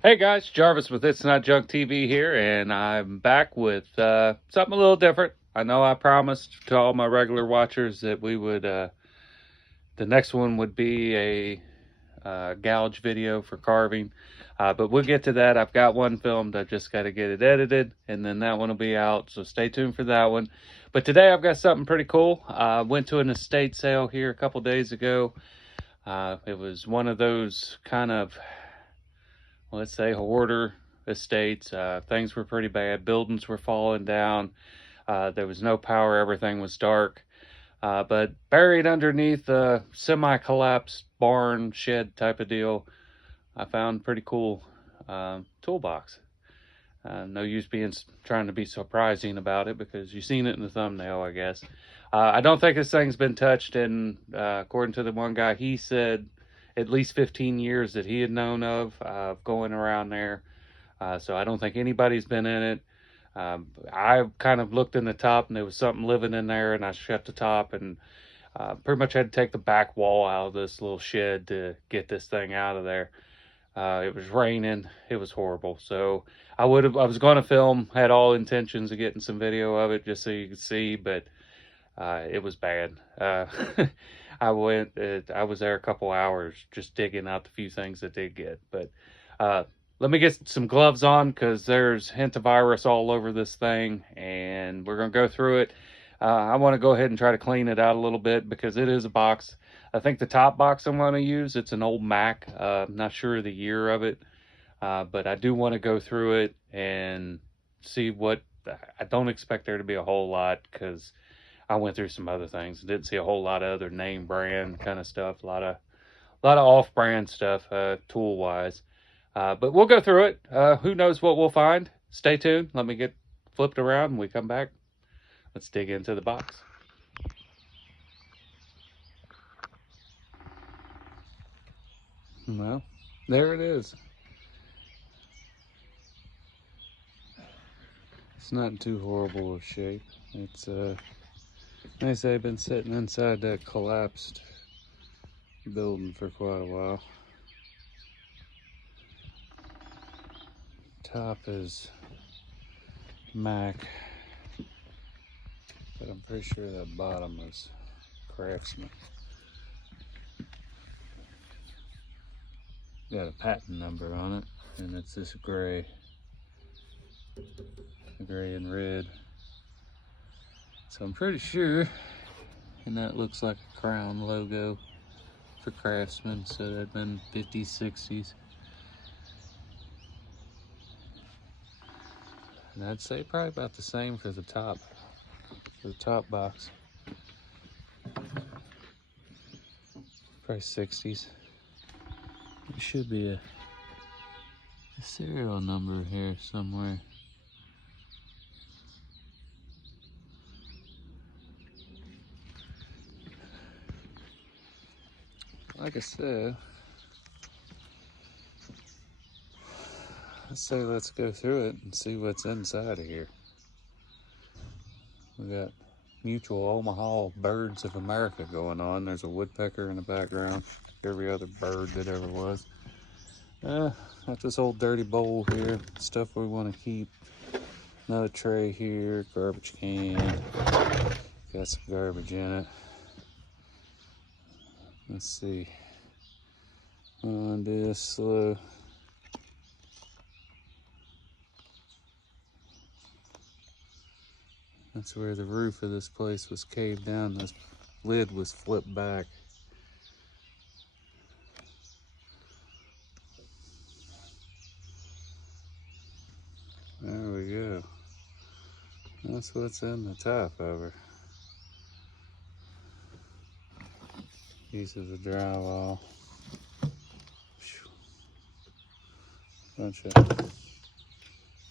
Hey guys, Jarvis with Itsnotjunktv here, and I'm back with something a little different. I know I promised to all my regular watchers that the next one would be a gouge video for carving, but we'll get to that. I've got one filmed, I just got to get it edited, and then that one will be out, so stay tuned for that one. But today I've got something pretty cool. I went to an estate sale here a couple days ago. It was one of those kind of, let's say, hoarder estates. Things were pretty bad. Buildings were falling down. There was no power. Everything was dark. But buried underneath a semi-collapsed barn shed type of deal, I found a pretty cool toolbox. No use trying to be surprising about it because you've seen it in the thumbnail, I guess. I don't think this thing's been touched in, according to the one guy, he said at least 15 years that he had known of going around there. So I don't think anybody's been in it. I kind of looked in the top and there was something living in there, and I shut the top and pretty much had to take the back wall out of this little shed to get this thing out of there. It was raining. It was horrible. So I was going to film, had all intentions of getting some video of it just so you could see, but it was bad. I was there a couple hours just digging out the few things that did get. But let me get some gloves on because there's hantavirus all over this thing, and we're going to go through it. I want to go ahead and try to clean it out a little bit because it is a box. I think the top box I'm going to use, it's an old Mac. I'm not sure the year of it, but I do want to go through it and see what. I don't expect there to be a whole lot because I went through some other things. Didn't see a whole lot of other name brand kind of stuff. A lot of off-brand stuff, tool-wise. But we'll go through it. Who knows what we'll find? Stay tuned. Let me get flipped around when we come back. Let's dig into the box. Well, there it is. It's not in too horrible of shape. It's nice. I've been sitting inside that collapsed building for quite a while. Top is Mac, but I'm pretty sure that bottom is Craftsman. Got a patent number on it, and it's this gray and red. So I'm pretty sure, and that looks like a crown logo for Craftsman, so that'd been 50s, 60s. And I'd say probably about the same for the top box. Probably 60s. There should be a serial number here somewhere. Like I said, let's go through it and see what's inside of here. We got Mutual Omaha Birds of America going on. There's a woodpecker in the background. Every other bird that ever was. Got this old dirty bowl here. Stuff we want to keep. Another tray here. Garbage can. Got some garbage in it. Let's see. On this slow. That's where the roof of this place was caved down. This lid was flipped back. There we go. That's what's in the top of her. Pieces of drywall.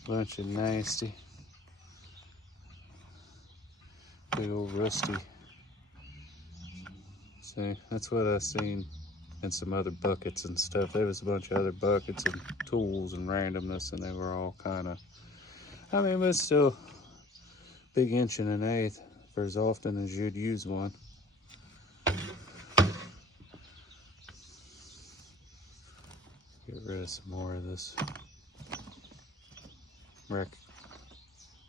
Bunch of nasty. Big old rusty. See, that's what I seen in some other buckets and stuff. There was a bunch of other buckets and tools and randomness, and they were all kind of, I mean, but still big 1 1/8 for as often as you'd use one. Get rid of some more of this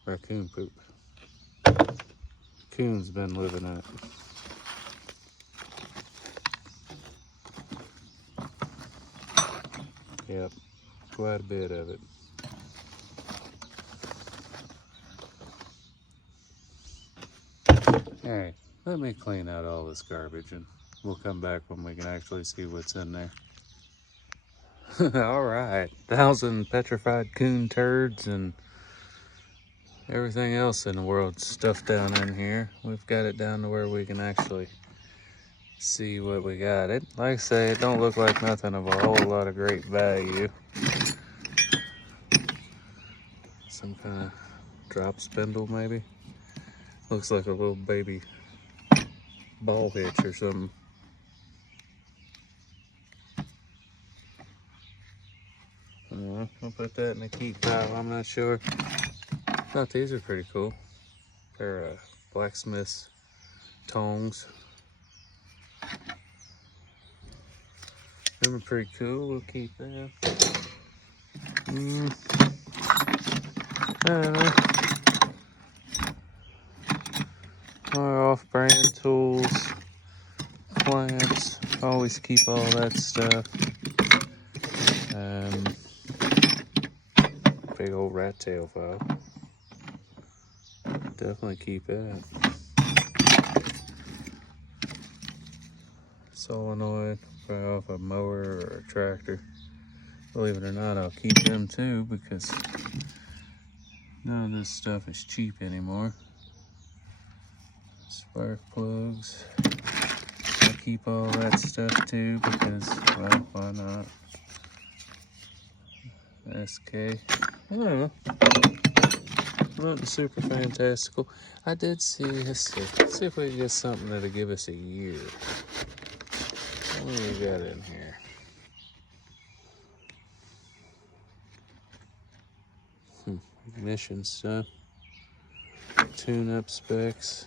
raccoon poop. Coon's been living in it. Yep, quite a bit of it. Alright, let me clean out all this garbage and we'll come back when we can actually see what's in there. Alright, 1,000 petrified coon turds and everything else in the world stuffed down in here. We've got it down to where we can actually see what we got. It, like I say, it don't look like nothing of a whole lot of great value. Some kind of drop spindle maybe. Looks like a little baby ball hitch or something. I'll put that in the keep pile, I'm not sure. I thought these are pretty cool. They're blacksmith's tongs. Them are pretty cool, we'll keep them. I don't know. Our off-brand tools, clamps, always keep all that stuff. Big old rat tail file. Definitely keep that. Solenoid, probably off a mower or a tractor. Believe it or not, I'll keep them too because none of this stuff is cheap anymore. Spark plugs. I keep all that stuff too because, well, why not? SK. I don't know. Nothing super fantastical. I did see, let's see if we can get something that'll give us a year. What do we got in here? Ignition stuff. Tune-up specs.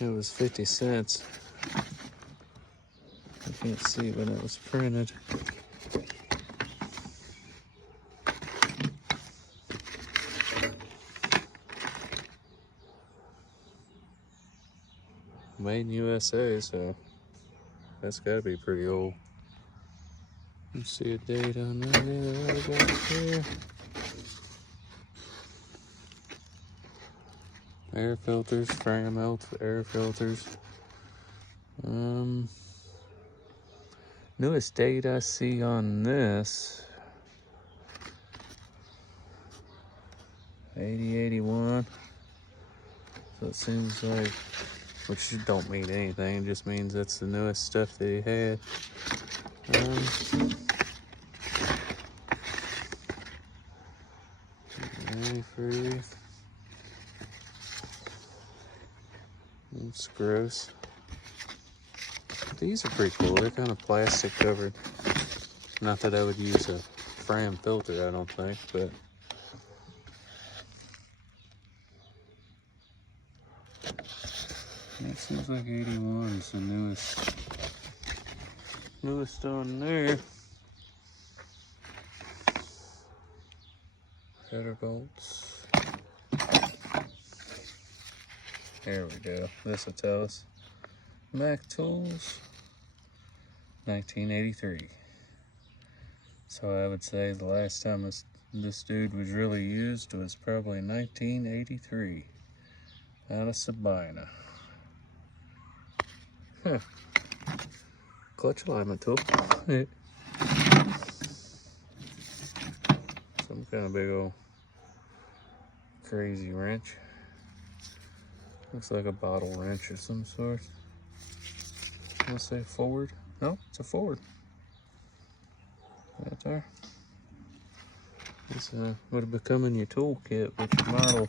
It was 50 cents. I can't see when it was printed. Made in USA, so that's gotta be pretty old. Let's see a date on that. What we got here? Air filters, frame out air filters. Newest date I see on this, 8081. So it seems like, which don't mean anything, it just means that's the newest stuff they had. Antifreeze. It's gross. These are pretty cool. They're kind of plastic covered. Not that I would use a frame filter, I don't think, but it seems like 81 is the newest on there. Header bolts. There we go. This will tell us. Mac Tools, 1983. So I would say the last time this dude was really used was probably 1983. Out of Sabina. Huh. Clutch alignment tool. Some kind of big old crazy wrench. Looks like a bottle wrench of some sort. I'll say forward. No, it's a forward. Right there. This would have become in your toolkit with your Model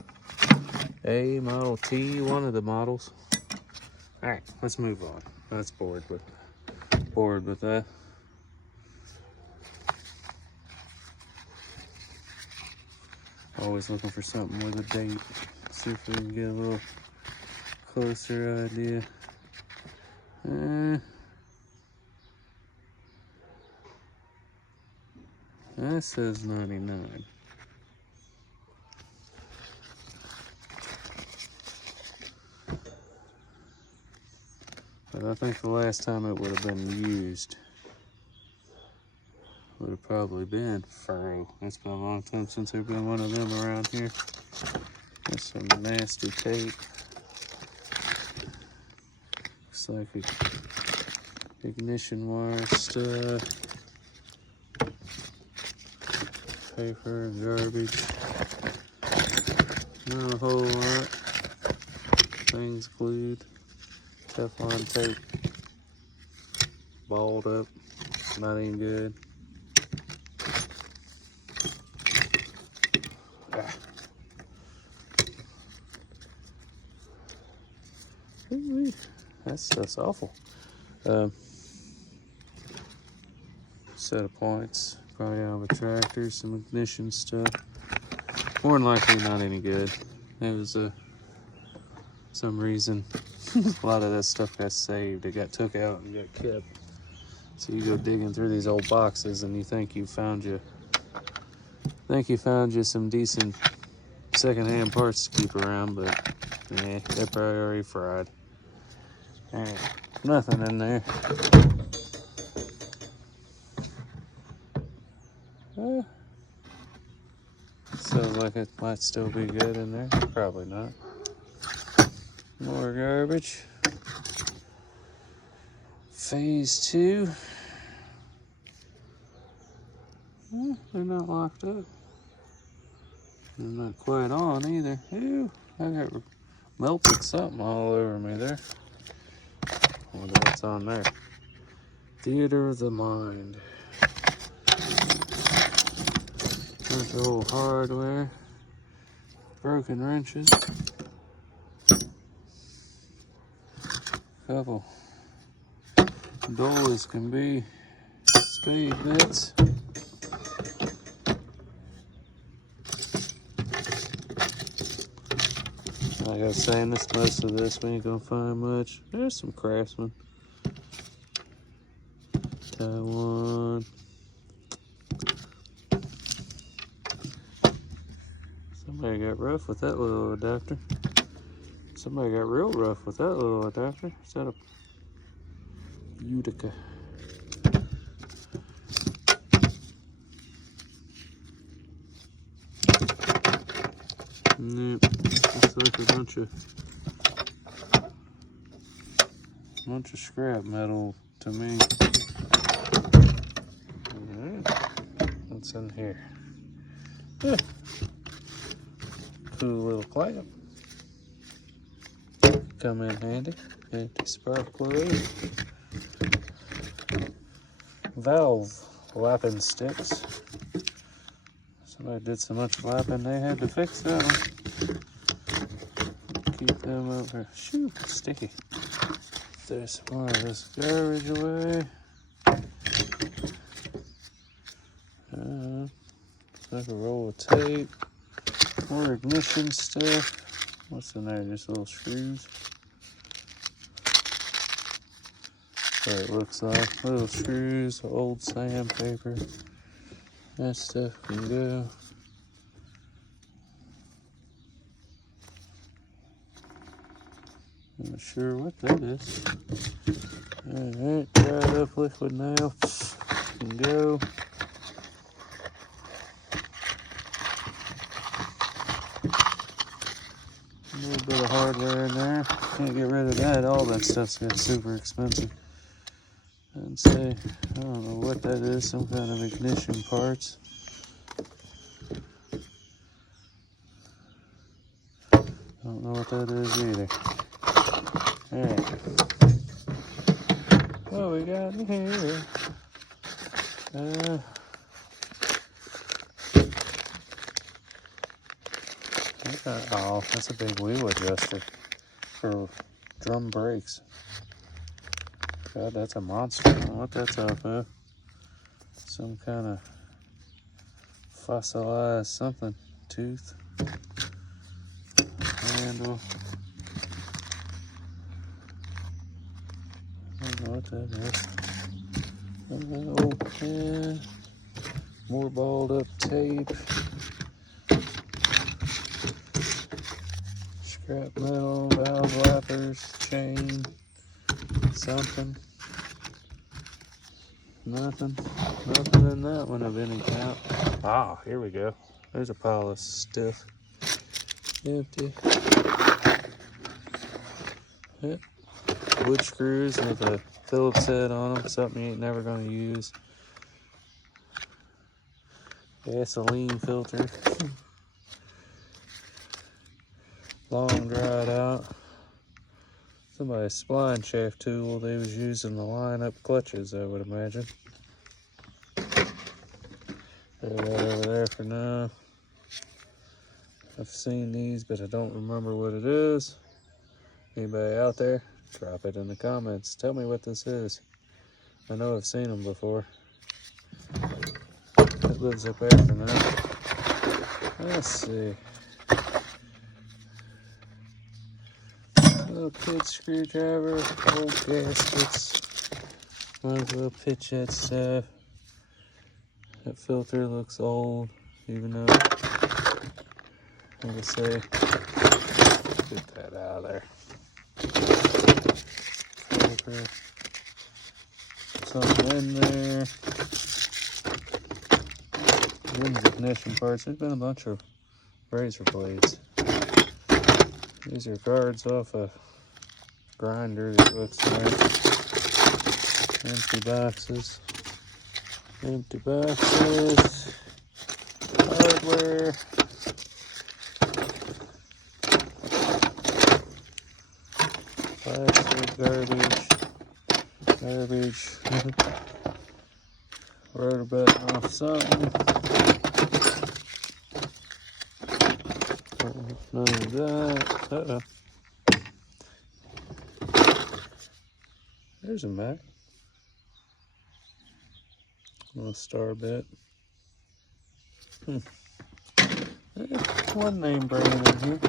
A, Model T, one of the models. Alright, let's move on. That's bored with that. Always looking for something with a date. See if we can get a little closer idea. That says 99. But I think the last time it would have been used would have probably been furrow. It's been a long time since there's been one of them around here. That's some nasty tape. Looks like ignition wire stuff. Paper, garbage. Not a whole lot. Things glued. Teflon tape. Balled up. Not even good. Ah. That stuff's awful. Set of points. Probably out of a tractor. Some ignition stuff. More than likely not any good. It was some reason a lot of that stuff got saved. It got took out and got kept. So you go digging through these old boxes and you think you found you some decent secondhand parts to keep around, but yeah, they're probably already fried. Alright, nothing in there. Sounds like it might still be good in there. Probably not. More garbage. Phase 2. Well, they're not locked up. They're not quite on either. Ew, I got melted something all over me there. I wonder what's on there. Theater of the Mind. Bunch of old hardware. Broken wrenches. Couple dull as can be spade bits. Like I was saying, most of this we ain't gonna find much. There's some Craftsman. Taiwan. Somebody got rough with that little adapter. Somebody got real rough with that little adapter. Is that a Utica? Nope. Looks like a bunch of scrap metal to me. Alright. What's in here? Yeah. Cool little clamp. Come in handy. Anti-spark plug. Valve lapping sticks. Somebody did so much lapping they had to fix that one. Keep them up there. Shoo, sticky. There's some more of this garbage away. Like a roll of tape. More ignition stuff. What's in there? Just little screws. That's what it looks like. Little screws, old sandpaper. That stuff can go. I'm not sure what that is. Alright, dried up liquid nail. Can go. A little bit of hardware in there. Can't get rid of that. All that stuff's got super expensive. I'd say, I don't know what that is. Some kind of ignition parts. Don't know what that is either. Alright. What we got in here? Oh, that's a big wheel adjuster for drum brakes. God, that's a monster. I don't know what that's off of. Some kind of fossilized something. Tooth. Handle. I don't know what that is. Old pen. More balled up tape. Scrap metal, valve wrappers, chain, something. Nothing in that one of any count. Ah, here we go. There's a pile of stuff. Empty. Yep. Wood screws with a Phillips head on them, something you ain't never gonna use. Gasoline filter. Long dried out. Somebody's spline shaft tool they was using to line up clutches, I would imagine. Throw that over there for now. I've seen these, but I don't remember what it is. Anybody out there? Drop it in the comments. Tell me what this is. I know I've seen them before. It lives up there for now. Let's see. Little kid screwdriver, old gaskets. Might as well pitch that stuff. That filter looks old, even though, like I say, get that out of there. Filter. Something in there. Wind's ignition parts. There's been a bunch of razor blades. These are guards off a grinder that looks like. Empty boxes. Empty boxes. Hardware. Plastic, garbage. Rotor button off something. None of that. Uh-oh. There's a Mac. Little star bit. One name brand in here.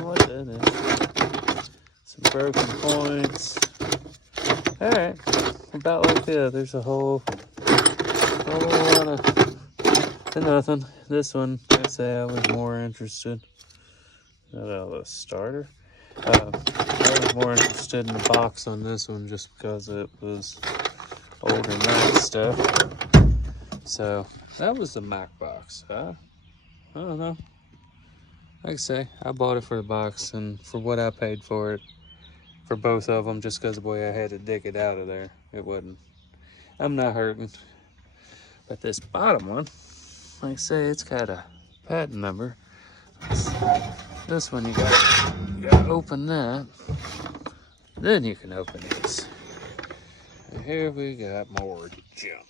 What that is? Some broken points. Alright, about like that. There's a whole lot of nothing. This one, I'd say I was more interested. The starter. I was more interested in the box on this one just because it was older Mac stuff. So that was the Mac box. I don't know. Like I say, I bought it for the box and for what I paid for it, for both of them, just because of the way I had to dig it out of there. It wasn't. I'm not hurting. But this bottom one, like I say, it's got a patent number. This one you gotta open that. Then you can open these. And here we got more junk.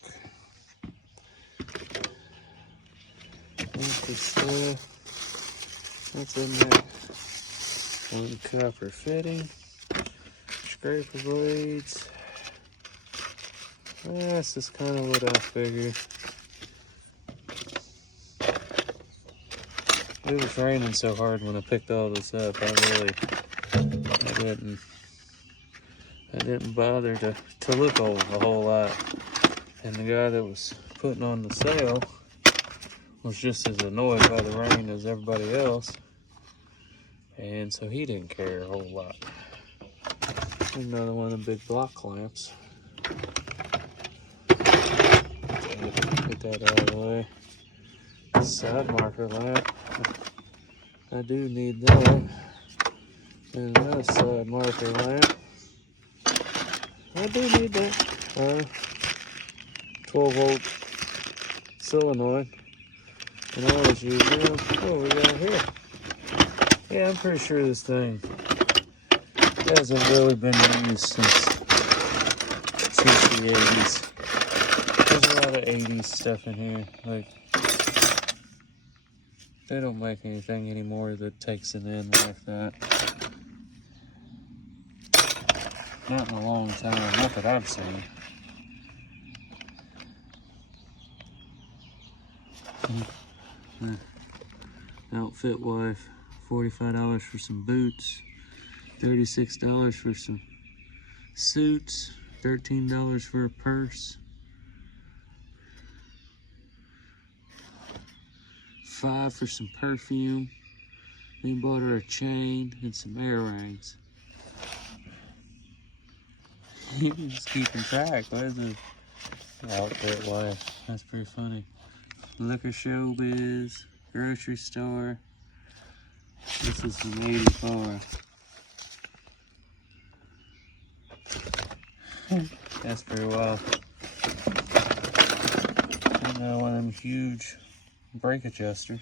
Empty stuff. What's in there? One copper fitting. Scraper blades. This is kind of what I figured. It was raining so hard when I picked all this up. I didn't bother to look a whole lot. And the guy that was putting on the sale was just as annoyed by the rain as everybody else. And so he didn't care a whole lot. Another one of the big block lamps. Get that out of the way. Side marker lamp. I do need that. And another side marker lamp. I do need that. 12 volt solenoid. And I always use them. What we got here? Yeah, I'm pretty sure this thing hasn't really been used since the 80s. There's a lot of 80s stuff in here. Like, they don't make anything anymore that takes it in like that. Not in a long time, not that I've seen. Outfit wife, $45 for some boots, $36 for some suits, $13 for a purse, $5 for some perfume. Then bought her a chain and some earrings. He's keeping track. What is it? Outfit wife. That's pretty funny. Liquor showbiz, grocery store. This is from 84. That's pretty wild. And now one of them huge brake adjusters.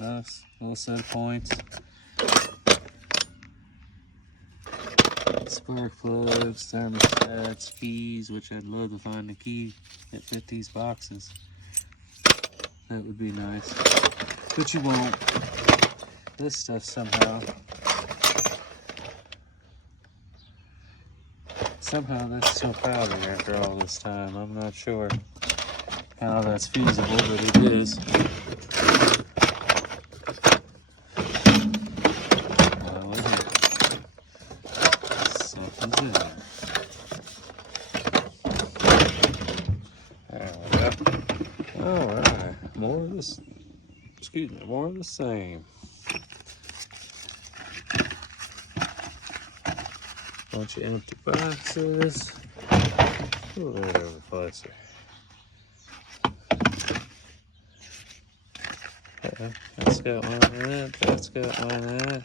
Nice little set of points. Spark plugs, thermostats, keys, which I'd love to find a key that fit these boxes. That would be nice. But you won't. This stuff somehow that's still powder after all this time. I'm not sure how that's feasible, but it is. Alright, more of this, more of the same. Bunch of empty boxes. Ooh, that over closer. That's got one of that, that's got one of that.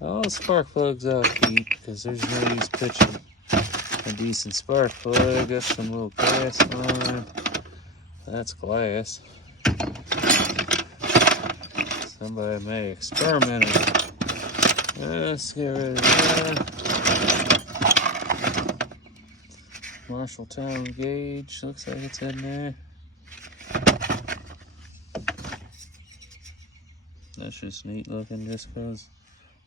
All the spark plugs I'll keep because there's no use pitching a decent spark plug. Got some little gas line. That's glass. Somebody may experiment with it. Let's get rid of that. Marshalltown gauge. Looks like it's in there. That's just neat looking just because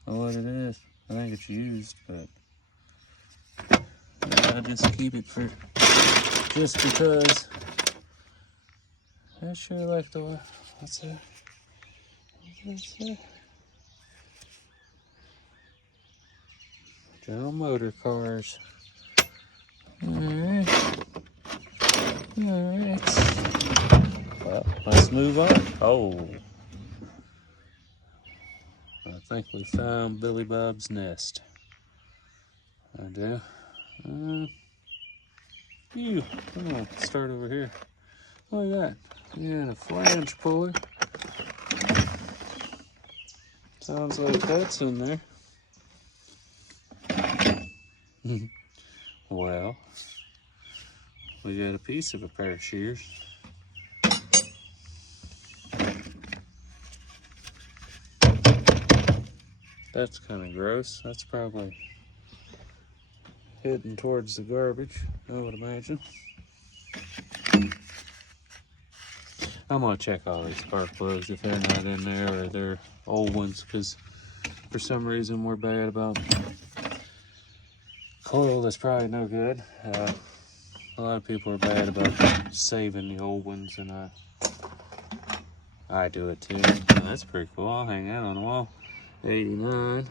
of what it is. I think it's used, but I just keep it for just because. I sure like the, what's that? What's that? General Motor Cars. Alright. Alright. Well, let's move on. Oh. I think we found Billy Bob's nest. I do. Come on, start over here. Look at that. Yeah, a flange puller. Sounds like that's in there. Well, we got a piece of a pair of shears. That's kind of gross. That's probably heading towards the garbage, I would imagine. I'm gonna check all these spark plugs if they're not in there or they're old ones, because for some reason we're bad about coil that's probably no good. A lot of people are bad about saving the old ones, and I do it too. Oh, that's pretty cool. I'll hang that on the wall. 89.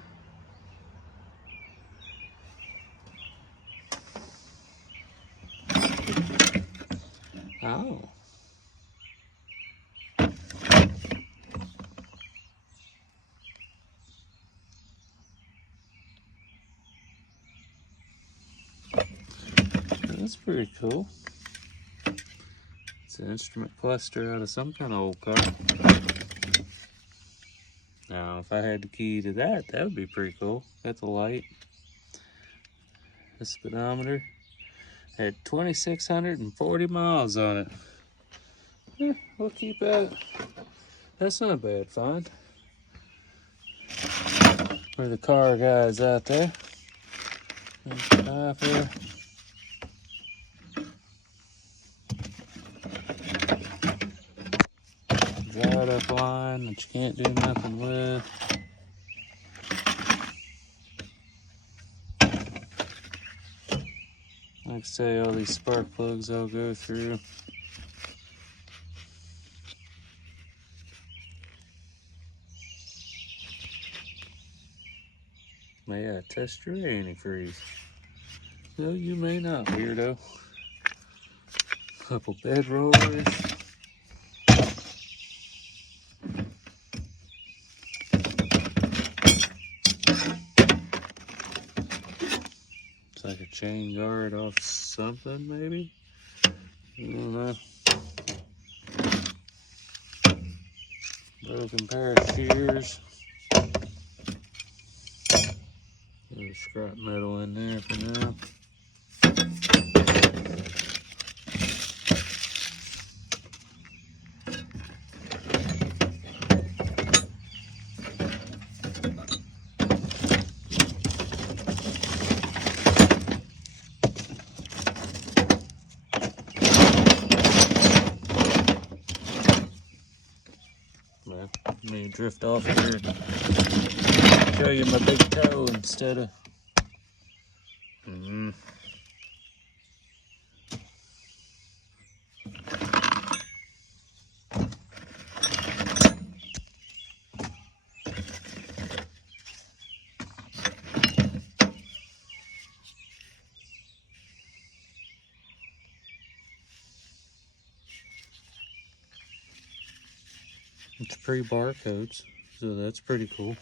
Oh. That's pretty cool. It's an instrument cluster out of some kind of old car. Now, if I had the key to that, that would be pretty cool. Got the light. The speedometer had 2,640 miles on it. Yeah, we'll keep that. That's not a bad find. For the car guys out there. There's the pipe here. Dried up line that you can't do nothing with. Like I say, all these spark plugs I'll go through. May I test your antifreeze? No, you may not, weirdo. Couple bed rollers. It's like a chain guard off something, maybe? I don't know. Broken pair of shears. There's scrap metal in there for now. Well, let me drift off here and show you my big toe instead of. It's pre-barcodes, so that's pretty cool.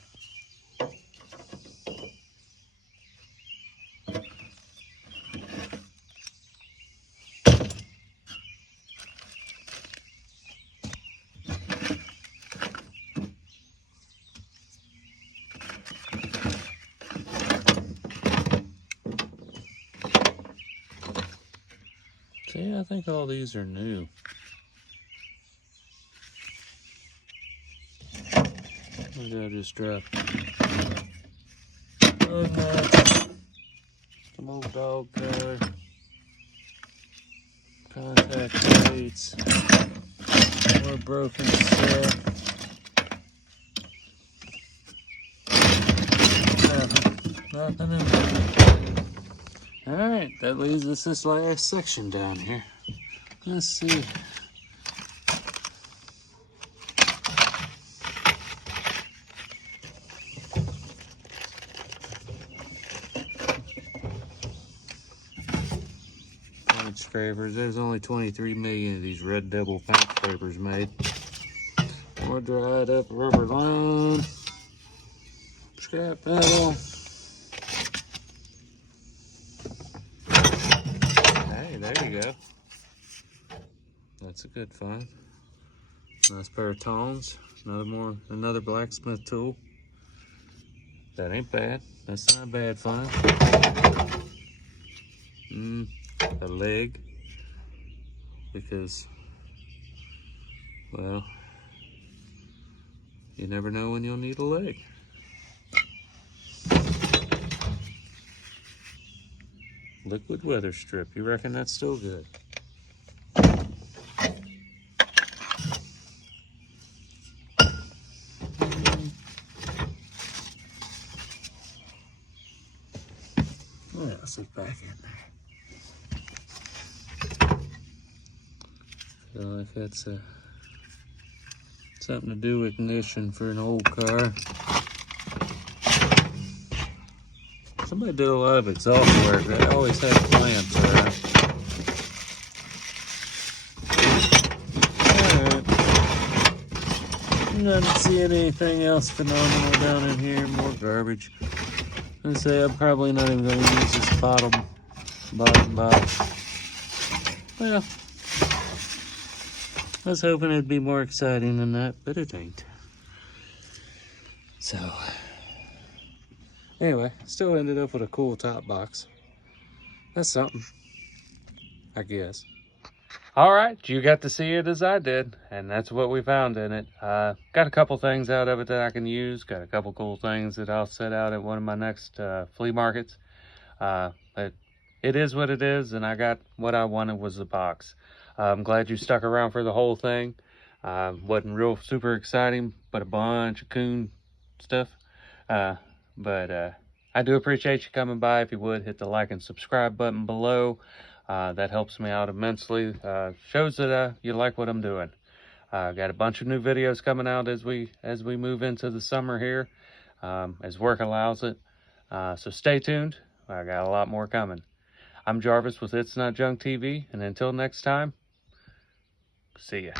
See, I think all these are new. Maybe I just dropped some old dog collar, contact plates, more broken stuff. Nothing in there. Alright, that leaves us this last section down here. Let's see. Paint scrapers. There's only 23 million of these red devil paint scrapers made. More dried up rubber line. Scrap metal. Hey, there you go. That's a good find. Nice pair of tongs. Another blacksmith tool. That ain't bad. That's not a bad find. A leg. Because, well, you never know when you'll need a leg. Liquid weather strip. You reckon that's still good? What else is back in there? Feel like that's something to do with ignition for an old car. Somebody did a lot of exhaust work. They always had clamps around. Alright. Not seeing anything else phenomenal down in here. More garbage. I say I'm probably not even going to use this bottom box. Well, I was hoping it'd be more exciting than that, but it ain't. So, anyway, still ended up with a cool top box. That's something, I guess. All right, you got to see it as I did, and that's what we found in it. Got a couple things out of it that I can use. Got a couple cool things that I'll set out at one of my next flea markets. But it is what it is, and I got what I wanted was the box. I'm glad you stuck around for the whole thing. Wasn't real super exciting, but a bunch of coon stuff. But I do appreciate you coming by. If you would, hit the like and subscribe button below. That helps me out immensely. Shows that you like what I'm doing. Got a bunch of new videos coming out as we move into the summer here, as work allows it. So stay tuned. I got a lot more coming. I'm Jarvis with It's Not Junk TV, and until next time, see ya.